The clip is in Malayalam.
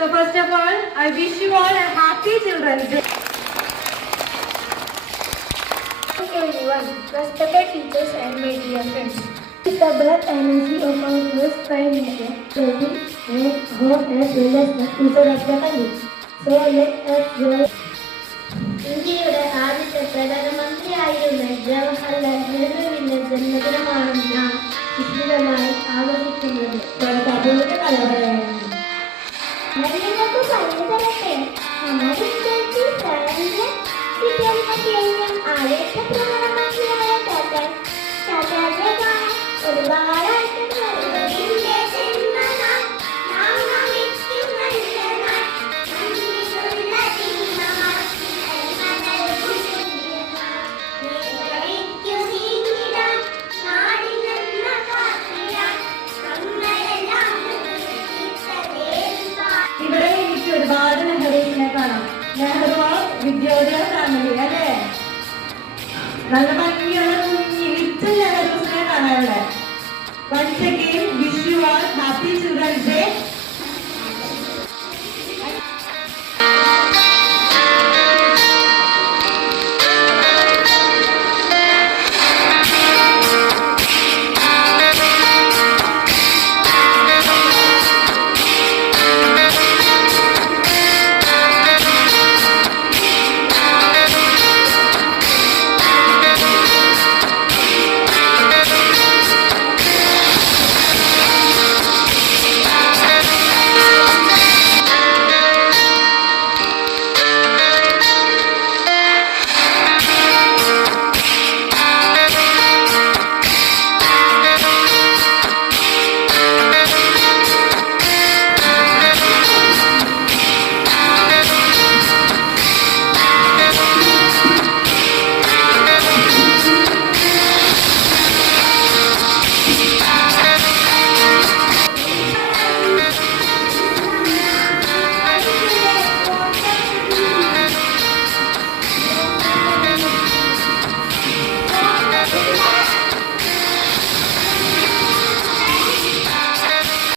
So first of all, I wish you all a happy Children's Day. Thank you everyone, respected teachers and my dear friends. With the breath and energy of our first Prime Minister, serving and home as well as the future of the country. So let us join. ഇന്ത്യയുടെ ആദ്യത്തെ പ്രധാനമന്ത്രിയായിരുന്ന ജവഹർലാൽ നെഹ്റുവിന്റെ ജന്മദിനമാണ് നാം വിശുദ്ധമായി ആഘോഷിക്കുന്നത്. നിങ്ങൾക്ക് പറഞ്ഞു തരട്ടെ, നമ്മുടെ ഇന്ത്യക്ക് സ്വതന്ത്ര കിട്ടിയതിന് ശേഷം ആദ്യത്തെ പ്രധാനമന്ത്രിയായ ടാറ്റാജിയെ കാണാൻ ഒരുപാട് ഒരുപാട് നെഹ്റുവിനെ കാണാം. നെഹ്റു വിദ്യോദയ ഫാമിലി അല്ലേ? നല്ല ഭംഗിയുള്ള കുഞ്ഞിട്ട് നെഹ്റുവിനെ കാണാം ഇവിടെ. Once again, wish you all happy Children's Day.